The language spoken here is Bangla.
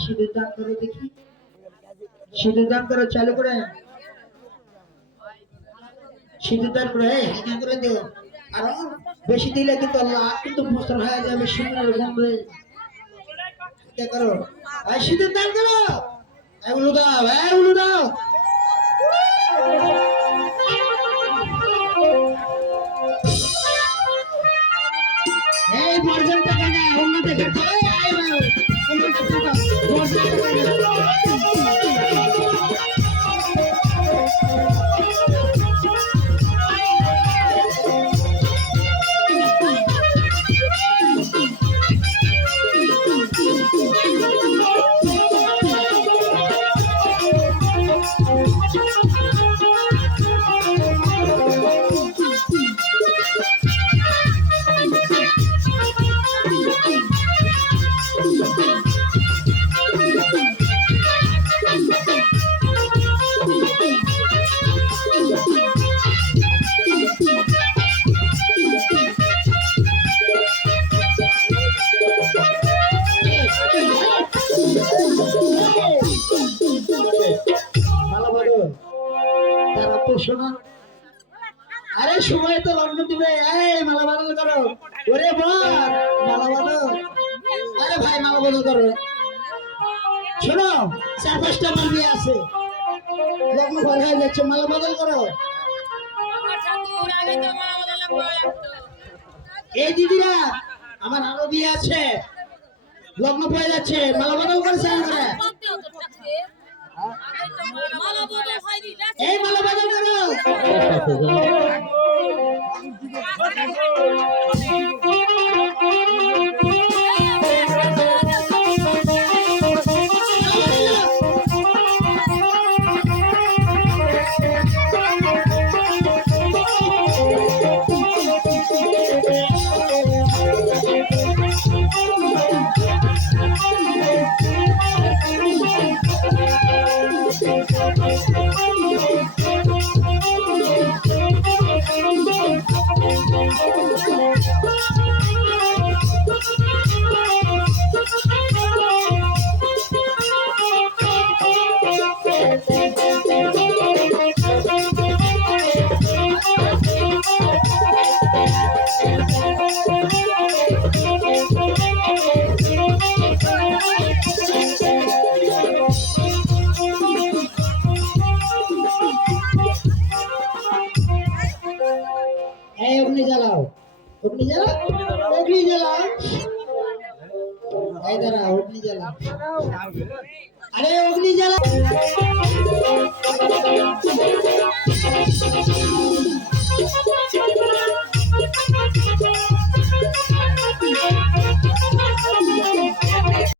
সিঁদুর দান করো দেখি। সিঁদুর দান চালু করে সিঁদুর করে হ্যাঁ আর বেশি দিলে কিন্তু আল্লাহ কিন্তু মুসলমান হয়ে যাবে সিঁদুরের গন্ধে হালকা করো? আর শীতের দান করো এই উলু দাও, এই উলু দাও। এই বর্জন টাকা অন্য দেখে এই আয় অন্য টাকা তারা তো শোনা। আরে সময় তো লগ্ন দিবে। এই মালা বদল করো ওরে বল মালা বদল আরে ভাই মালা বদল করো শোনো, চার পাঁচটা মাল আছে। লগ্ন ঘর হয়ে যাচ্ছে। মালা বদল করো এই দিদিরা, আমার আরও বিয়ে আছে। লগ্ন পড়ে যাচ্ছে। মালা বদল করে স্নান করে এই মালা বদল করো এই उठली गेला उठली गेला काय करा उठली गेला अरे उठली गेला